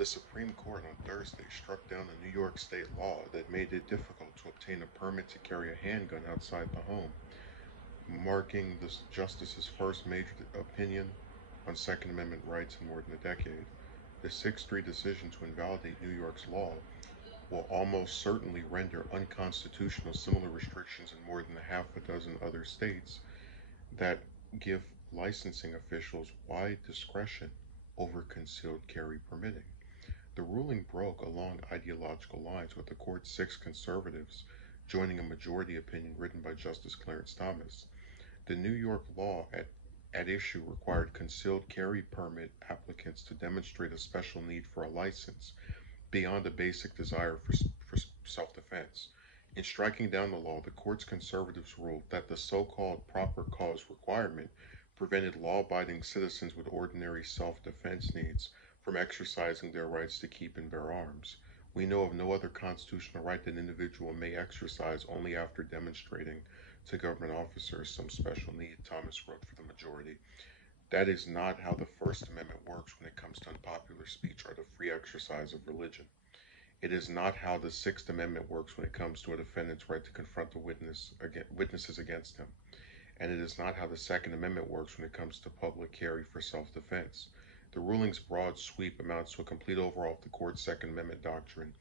The Supreme Court on Thursday struck down a New York state law that made it difficult to obtain a permit to carry a handgun outside the home, marking the justice's first major opinion on Second Amendment rights in more than a decade. The 6-3 decision to invalidate New York's law will almost certainly render unconstitutional similar restrictions in more than a half a dozen other states that give licensing officials wide discretion over concealed carry permitting. The ruling broke along ideological lines, with the court's 6 conservatives joining a majority opinion written by Justice Clarence Thomas. The New York law at issue required concealed carry permit applicants to demonstrate a special need for a license beyond a basic desire for self defense. In striking down the law, the court's conservatives ruled that the so called proper cause requirement prevented law abiding citizens with ordinary self defense needs from exercising their rights to keep and bear arms. We know of no other constitutional right that an individual may exercise only after demonstrating to government officers some special need, Thomas wrote for the majority. That is not how the First Amendment works when it comes to unpopular speech or the free exercise of religion. It is not how the Sixth Amendment works when it comes to a defendant's right to confront the witnesses against him. And it is not how the Second Amendment works when it comes to public carry for self-defense. The ruling's broad sweep amounts to a complete overhaul of the court's Second Amendment doctrine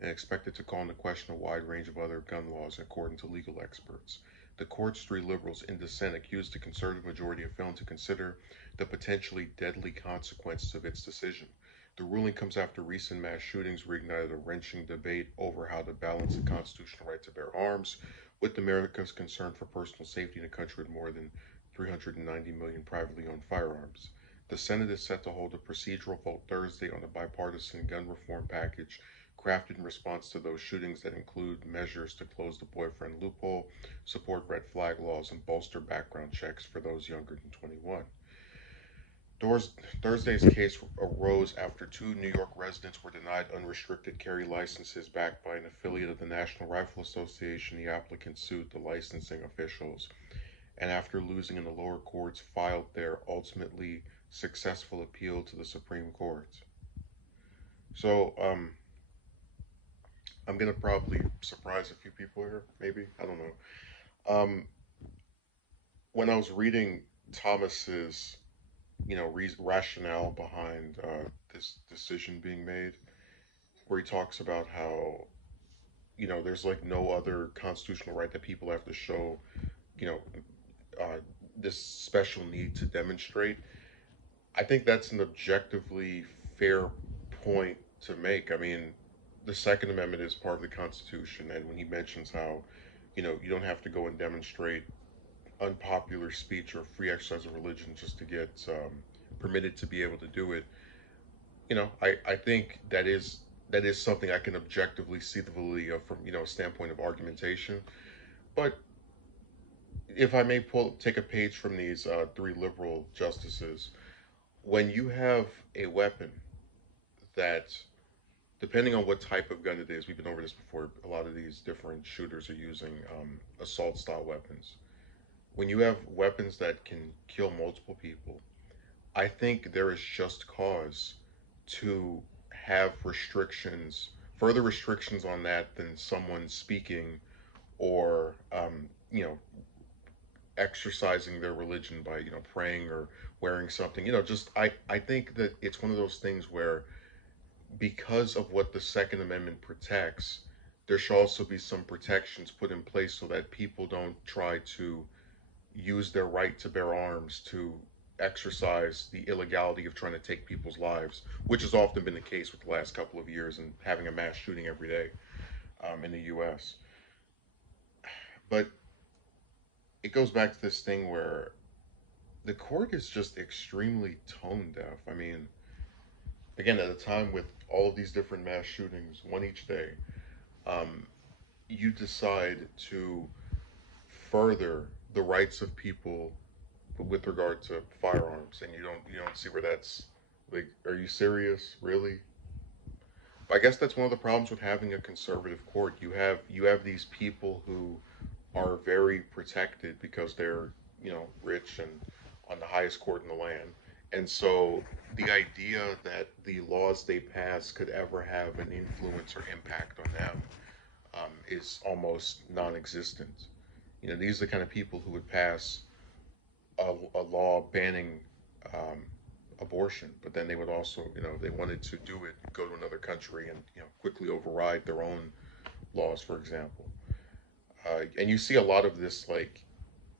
and expected to call into question a wide range of other gun laws, according to legal experts. The court's 3 liberals in dissent accused the conservative majority of failing to consider the potentially deadly consequences of its decision. The ruling comes after recent mass shootings reignited a wrenching debate over how to balance the constitutional right to bear arms with America's concern for personal safety in a country with more than 390 million privately owned firearms. The Senate is set to hold a procedural vote Thursday on a bipartisan gun reform package crafted in response to those shootings that include measures to close the boyfriend loophole, support red flag laws, and bolster background checks for those younger than 21. Thursday's case arose after 2 New York residents were denied unrestricted carry licenses backed by an affiliate of the National Rifle Association. The applicants sued the licensing officials, and after losing in the lower courts, filed their ultimately successful appeal to the Supreme Court. So, I'm gonna probably surprise a few people here, maybe. I don't know. When I was reading Thomas's, rationale behind this decision being made, where he talks about how, there's like no other constitutional right that people have to show, you know, uh, this special need to demonstrate. I think that's an objectively fair point to make. I mean, the Second Amendment is part of the Constitution, and when he mentions how, you don't have to go and demonstrate unpopular speech or free exercise of religion just to get permitted to be able to do it, I think that is something I can objectively see the validity of from a standpoint of argumentation. But if I may take a page from these 3 liberal justices, when you have a weapon that, depending on what type of gun it is, we've been over this before, a lot of these different shooters are using assault style weapons. When you have weapons that can kill multiple people, I think there is just cause to have restrictions, further restrictions on that than someone speaking or, exercising their religion by, praying or wearing something. Just I think that it's one of those things where, because of what the Second Amendment protects, there should also be some protections put in place so that people don't try to use their right to bear arms to exercise the illegality of trying to take people's lives, which has often been the case with the last couple of years and having a mass shooting every day in the U.S. But it goes back to this thing where the court is just extremely tone deaf. I mean, again, at a time with all of these different mass shootings, one each day, um, you decide to further the rights of people with regard to firearms, and you don't see where that's like. Are you serious, really? I guess that's one of the problems with having a conservative court. You have these people who are very protected because they're rich and on the highest court in the land, and so the idea that the laws they pass could ever have an influence or impact on them is almost non-existent. You know, these are the kind of people who would pass a law banning um, abortion, but then they would also, you know, they wanted to do it, go to another country and, you know, quickly override their own laws, for example. And you see a lot of this, like,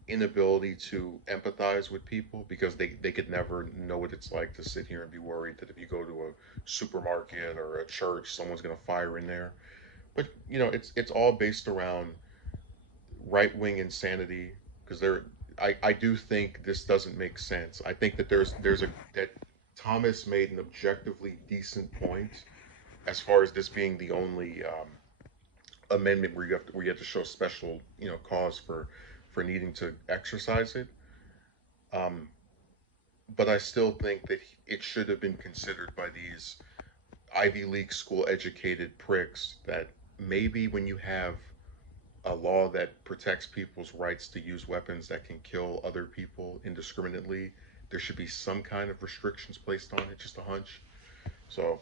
inability to empathize with people because they could never know what it's like to sit here and be worried that if you go to a supermarket or a church, someone's going to fire in there. But, you know, it's all based around right wing insanity because I do think this doesn't make sense. I think that there's a that Thomas made an objectively decent point as far as this being the only amendment where you have to show special, you know, cause for needing to exercise it. Um, but I still think that it should have been considered by these Ivy League school educated pricks that maybe when you have a law that protects people's rights to use weapons that can kill other people indiscriminately, there should be some kind of restrictions placed on it. Just a hunch. So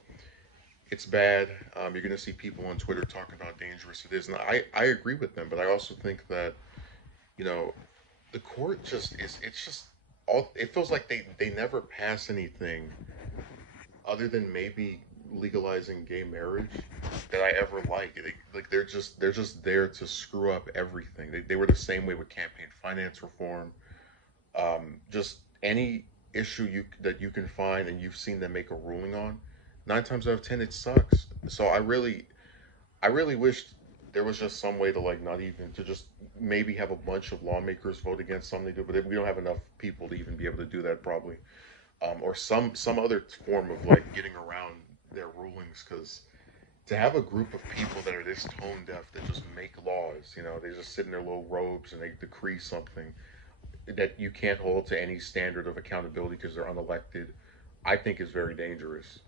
it's bad. You're going to see people on Twitter talking about how dangerous it is, and I agree with them. But I also think that, you know, the court just is. It's just all. It feels like they never pass anything other than maybe legalizing gay marriage that I ever liked. Like they're just there to screw up everything. They were the same way with campaign finance reform. Just any issue that you can find and you've seen them make a ruling on, 9 times out of 10 it sucks. So I really wished there was just some way to like not even to just maybe have a bunch of lawmakers vote against something they do, but we don't have enough people to even be able to do that probably, or some other form of like getting around their rulings because to have a group of people that are this tone deaf that just make laws, you know, they just sit in their little robes and they decree something that you can't hold to any standard of accountability because they're unelected, I think is very dangerous.